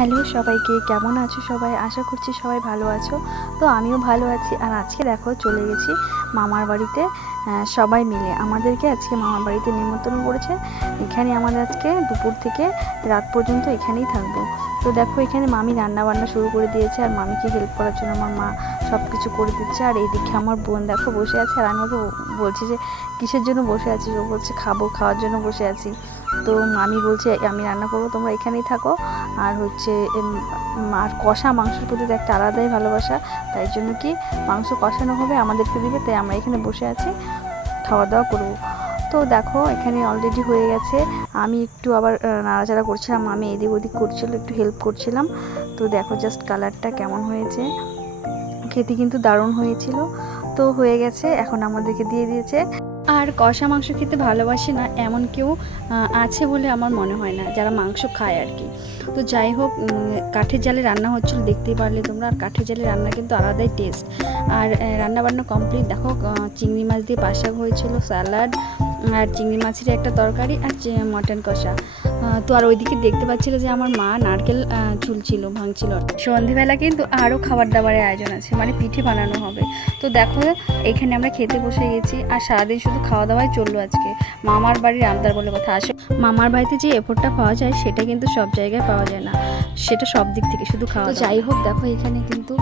Hello সবাইকে, কেমন আছো সবাই? আশা করছি সবাই ভালো আছো। তো আমিও ভালো আছি। আর আজকে দেখো চলে গেছি মামার বাড়িতে। সবাই মিলে আমাদেরকে আজকে মামার বাড়িতে নিমন্ত্রণ করেছে। এখানে আমাদের আজকে দুপুর থেকে রাত পর্যন্ত এখানেই থাকবো। তো দেখো এখানে মামি রান্না বান্না শুরু করে দিয়েছে, আর মামিকে হেল্প করার জন্য আমার মা সব কিছু করে দিচ্ছে। আর এইদিকে আমার বোন দেখো বসে আছে, আর আমি ওকে বলছি যে কিসের জন্য বসে আছিস? ও বলছে খাওয়ার জন্য বসে আছি। তো মামি বলছে আমি রান্না করবো, তোমরা এখানেই থাকো। আর হচ্ছে আর কষা মাংসের প্রতি তো একটা আলাদাই ভালোবাসা, তাই জন্য কি মাংস কষানো হবে, আমাদেরকে দিবে, তাই আমরা এখানে বসে আছি, খাওয়া দাওয়া করবো। তো দেখো এখানে অলরেডি হয়ে গেছে। আমি একটু আবার নাড়াচাড়া করছিলাম, আমি এদিক ওদিক করছিল, একটু হেল্প করছিলাম। তো দেখো জাস্ট কালারটা কেমন হয়েছে, খেতে কিন্তু দারুণ হয়েছিল। তো হয়ে গেছে, এখন আমাদেরকে দিয়ে দিয়েছে। আর কষা মাংস খেতে ভালোবাসে না এমন কেউ আছে বলে আমার মনে হয় না, যারা মাংস খায় আর কি। তো যাই হোক, কাঠের জালে রান্না হচ্ছিল, দেখতেই পারলে তোমরা। আর কাঠের জালে রান্না কিন্তু আলাদাই টেস্ট। আর রান্না বান্না কমপ্লিট। দেখো চিংড়ি মাছ দিয়ে পাশাক হয়েছিল, স্যালাড, আর চিংড়ি মাছের একটা তরকারি, আর মটন কষা। তো আর ওইদিকে দেখতে পাচ্ছিল যে আমার মা নারকেল ঝুলছিল, ভাঙছিল। সন্ধেবেলা কিন্তু আরও খাবার দাবারের আয়োজন আছে, মানে পিঠে বানানো হবে। তো দেখো এখানে আমরা খেতে বসে গেছি, আর সারাদিন শুধু খাওয়া দাওয়াই চললো আজকে। মামার বাড়ির আবদার বলে কথা। আসে মামার বাড়িতে যে এফোর্টটা পাওয়া যায় সেটা কিন্তু সব জায়গায় পাওয়া যায় না, সেটা সব দিক থেকে শুধু খাওয়া। তো যাই হোক, দেখো এখানে কিন্তু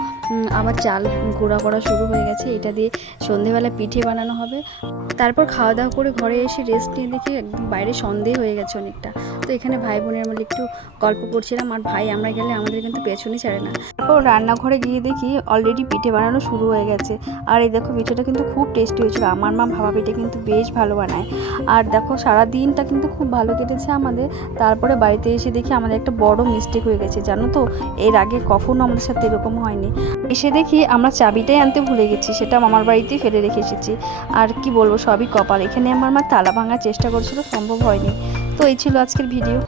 আবার চাল গুঁড়া করা শুরু হয়ে গেছে, এটা দিয়ে সন্ধেবেলা পিঠে বানানো হবে। তারপর খাওয়া দাওয়া করে ঘরে এসে রেস্ট নিয়ে দেখি একদম বাইরে সন্ধে হয়ে গেছে অনেকটা। তো এখানে ভাই বোনের মধ্যে একটু গল্প করছিলাম, আর ভাই আমরা গেলে আমাদের কিন্তু পেছনে ছাড়ে না। তারপর রান্নাঘরে গিয়ে দেখি অলরেডি পিঠে বানানো শুরু হয়ে গেছে। আর এই দেখো পিঠেটা কিন্তু খুব টেস্টি হয়েছিল। আমার মা ভাপা পিঠে কিন্তু বেশ ভালো বানায়। আর দেখো সারা দিনটা কিন্তু খুব ভালো কেটেছে আমাদের। তারপরে বাড়িতে এসে দেখি আমাদের একটা বড় মিস্টেক হয়ে গেছে, জানো তো? এর আগে কখনো আমাদের সাথে এরকম হয়নি। এসে দেখি আমরা চাবিটাই আনতে ভুলে গেছি, সেটা মামার বাড়িতেই ফেলে রেখে এসেছি। আর কি বলবো, সবই কপাল। এখানে আমার মা তালা ভাঙার চেষ্টা করছিল, সম্ভব হয়নি। তো এই ছিল আজকের ভিডিও।